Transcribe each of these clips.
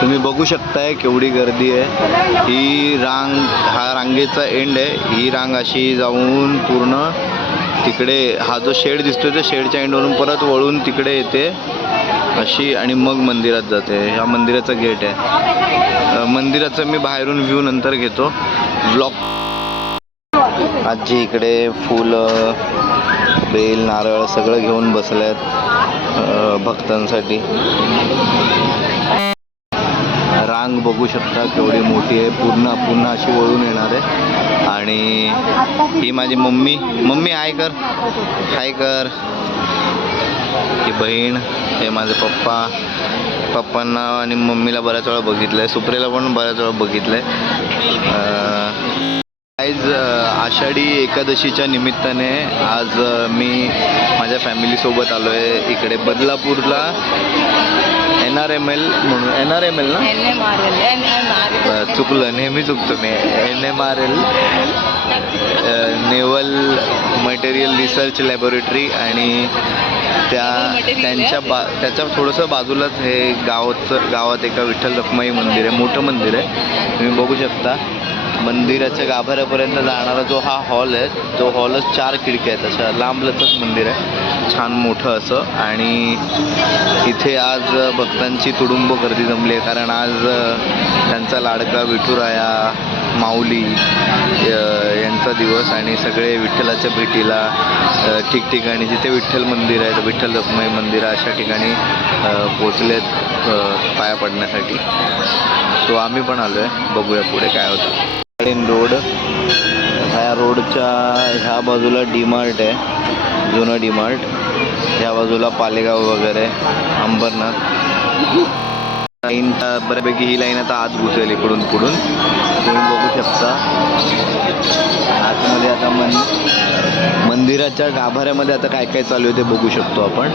तुम्ही बघू शकताय केवढी गर्दी आहे। ही रांग, हा रांगेचा एंड आहे। ही रांग अशी जाऊन पूर्ण तिकडे, हा जो शेड दिसतोय त्या शेडच्या एंडवरून परत वळून तिकडे येते अशी, आणि मग मंदिरात जाते। ह्या मंदिराचा गेट आहे। मंदिराचं मी बाहेरून व्ह्यू नंतर घेतो ब्लॉग। आजी इकडे फुलं, बेल, नारळ सगळं घेऊन बसल्यात भक्तांसाठी। रांग बघू शकता केवढी मोठी आहे, पूर्ण अशी वळून येणार आहे। आणि ही माझी मम्मी हाय कर। ही बहीण, हे माझे पप्पांना आणि मम्मीला बऱ्याच वेळा बघितलंय, सुप्रेला पण बऱ्याच वेळा बघितलंय। आज आषाढी एकादशीच्या निमित्ताने आज मी माझ्या फॅमिलीसोबत आलो आहे इकडे बदलापूरला। NRML म्हणून, NRML ना, चुकलं, नेहमी चुकतो मी। NMRL, naval material research laboratory, आणि त्याच्या थोडंसं बाजूलाच हे गावात एका विठ्ठल रखुमाई मंदिर आहे, मोठं मंदिर आहे। तुम्ही बघू शकता मंदिराच्या गाभाऱ्यापर्यंत जाणारा जो हा हॉल आहे, तो हॉलच 4 खिडक्या आहेत, अशा लांबलचक मंदिर आहे, छान मोठं असं। आणि इथे आज भक्तांची तुडुंब गर्दी जमली आहे, कारण आज त्यांचा लाडका विठुराया माऊली यांचा दिवस, आणि सगळे विठ्ठलाच्या भेटीला ठिकठिकाणी जिथे विठ्ठल मंदिर आहे, विठ्ठल रखुमाई मंदिर अशा ठिकाणी पोचलेत पाया पडण्यासाठी। तो आम्ही पण आलो आहे, बघूया पुढे काय होतं। रोड, ह्या रोडच्या ह्या बाजूला डीमार्ट आहे, जुनं डीमार्ट, ह्या बाजूला पालेगाव वगैरे, अंबरनाथ लाईन। बऱ्यापैकी ही लाईन आता आत घुसेल इकडून पुढून, तुम्ही बघू शकता। आतमध्ये आता मंदिराच्या गाभाऱ्यामध्ये आता काय काय चालू आहे ते बघू शकतो आपण।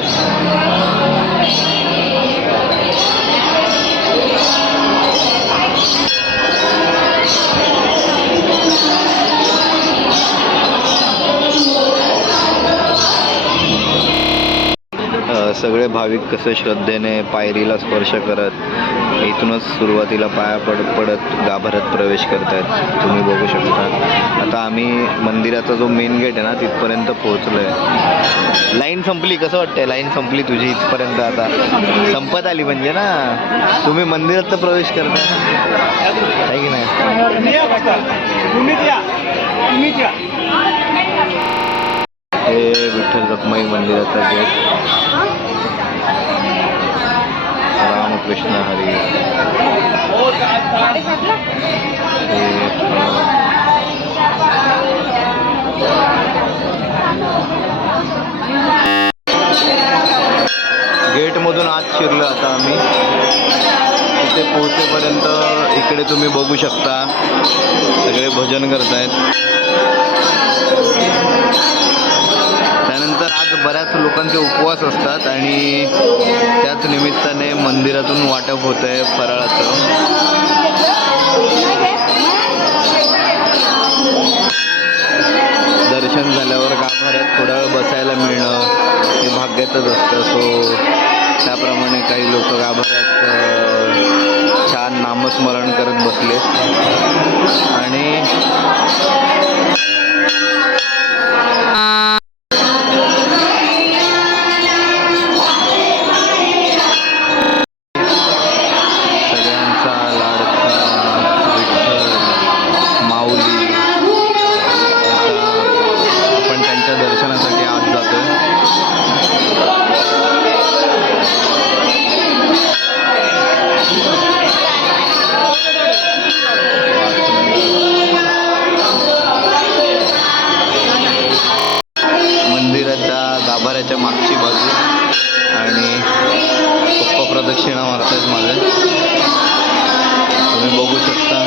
सगळे भाविक कसे श्रद्धेने पायरीला स्पर्श करत इथूनच सुरुवातीला पाया पडत गाभाऱ्यात प्रवेश करत आहेत, तुम्ही बघू शकता। आता आम्ही मंदिराचा जो मेन गेट आहे ना तिथपर्यंत पोहोचलो आहे। लाईन संपली, कसं वाटतंय? लाईन संपली तुझी इथपर्यंत, आता संपत आली म्हणजे ना, तुम्ही मंदिरात तर प्रवेश करताय आहे की नाही? हे विठ्ठल रखुमाई मंदिराचा गेट। रामकृष्ण हरी। गेटमधून आत शिरलो आता आम्ही, इथे पोहोचेपर्यंत इकडे तुम्ही बघू शकता सगळे भजन करतायत। त्यानंतर आज बऱ्याच लोकांचे उपवास असतात, आणि त्याच निमित्ताने मंदिरातून वाटप होत आहे फराळाचं। दर्शन झाल्यावर गाभाऱ्यात थोडा वेळ बसायला मिळणं हे भाग्यातच असतं। सो त्याप्रमाणे काही लोक गाभाऱ्यात छान नामस्मरण करत बसले, आणि गाभाऱ्याच्या मागची बाजू, आणि पप्पा प्रदक्षिणा मारतायत माझे, तुम्ही बघू शकता।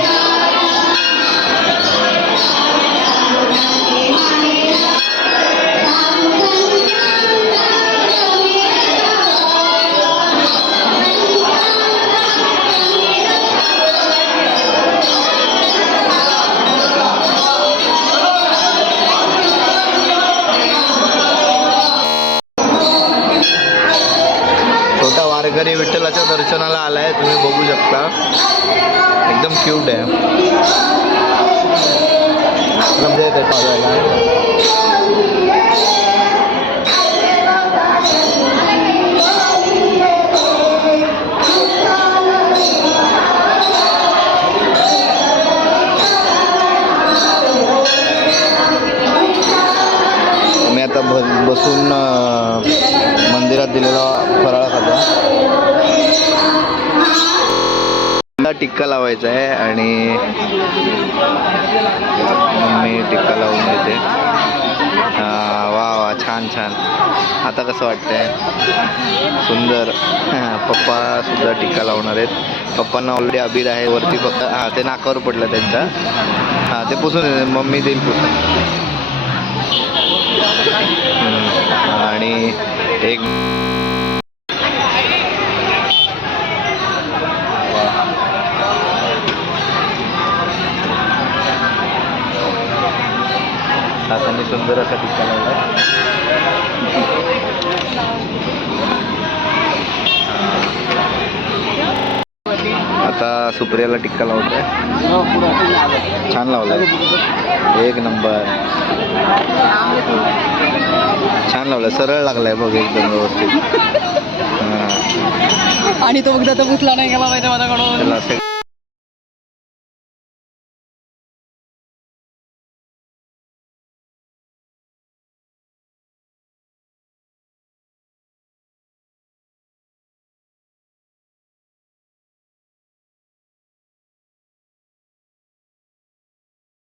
वारकरी विठ्ठलाच्या दर्शनाला आलाय, तुम्ही बघू शकता. एकदम क्यूट आहे. मजा येते पाहायला. मी आता बसून मंदिरात दिलेला फराळ खातो. टिक्का लावायचा आहे आणि मी टिक्का लावून घेते. वा वा, छान छान. आता कसं वाटतंय? सुंदर. पप्पा सुद्धा टिक्का लावणार आहेत. पप्पांना ऑलरेडी अबीर आहे वरती, फक्त ते नाकावर पडलं त्यांच्या. ते पुसून मम्मी देईल पुसून. आणि एक हाताने सुंदर असा टिक्का लावला. आता सुप्रियाला टिक्का लावतोय. छान लावलाय, एक नंबर. छान लावलाय, सरळ लागलाय बघ, एकदम व्यवस्थित. आणि तो बघता तर पुसला नाही गेला पाहिजे माझ्याकडून.